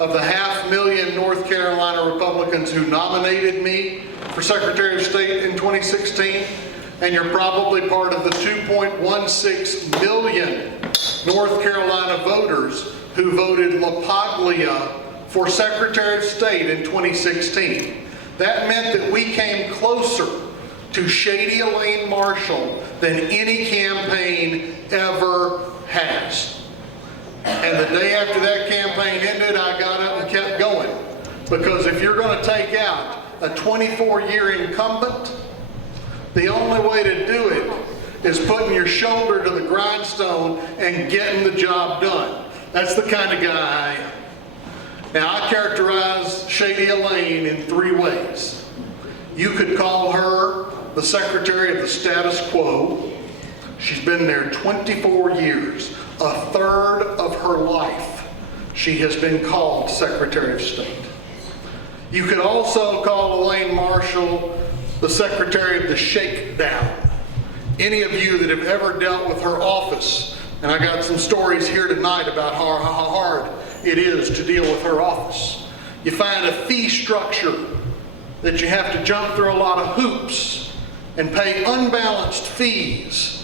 of the 500,000 North Carolina Republicans who nominated me for Secretary of State in 2016, and you're probably part of the 2.16 million North Carolina voters who voted LaPaglia for Secretary of State in 2016. That meant that we came closer to Shady Elaine Marshall than any campaign ever has. And the day after that campaign ended, I got up and kept going. Because if you're going to take out a 24-year incumbent, the only way to do it is putting your shoulder to the grindstone and getting the job done. That's the kind of guy I am. Now, I characterize Shady Elaine in 3 ways. You could call her the Secretary of the Status Quo. She's been there 24 years. A third of her life, she has been called Secretary of State. You could also call Elaine Marshall the Secretary of the Shakedown. Any of you that have ever dealt with her office, and I got some stories here tonight about how hard it is to deal with her office. You find a fee structure that you have to jump through a lot of hoops and pay unbalanced fees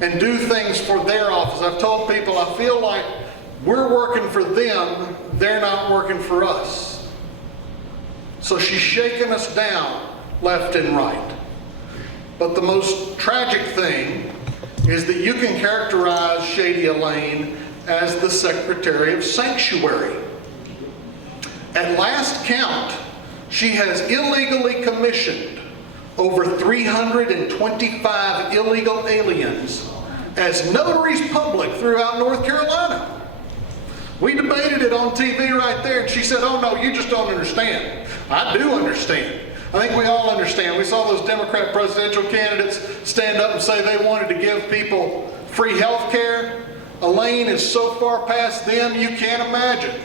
and do things for their office. I've told people I feel like we're working for them, they're not working for us. So she's shaking us down left and right. But the most tragic thing is that you can characterize Shady Elaine as the Secretary of Sanctuary. At last count, she has illegally commissioned over 325 illegal aliens as notaries public throughout North Carolina. We debated it on TV right there, and she said, "Oh no, you just don't understand." I do understand. I think we all understand. We saw those Democrat presidential candidates stand up and say they wanted to give people free health care. Elaine is so far past them, you can't imagine.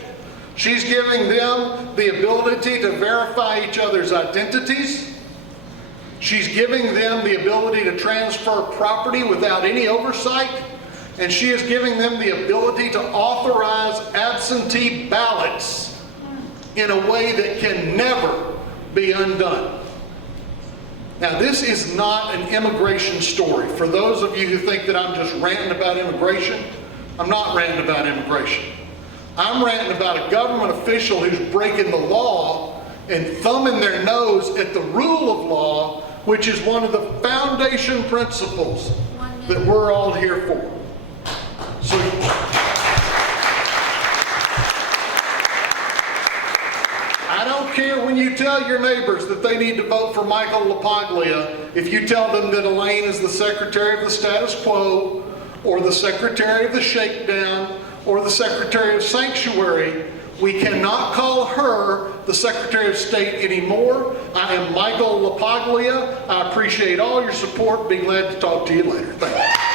She's giving them the ability to verify each other's identities. She's giving them the ability to transfer property without any oversight. And she is giving them the ability to authorize absentee ballots in a way that can never be undone. Now, this is not an immigration story. For those of you who think that I'm just ranting about immigration, I'm not ranting about immigration. I'm ranting about a government official who's breaking the law and thumbing their nose at the rule of law, which is one of the foundation principles that we're all here for. So, I don't care when you tell your neighbors that they need to vote for Michael LaPaglia if you tell them that Elaine is the Secretary of the Status Quo, or the Secretary of the Shakedown, or the Secretary of Sanctuary. We cannot call her the Secretary of State anymore. I am Michael LaPaglia. I appreciate all your support. Be glad to talk to you later. Thank you.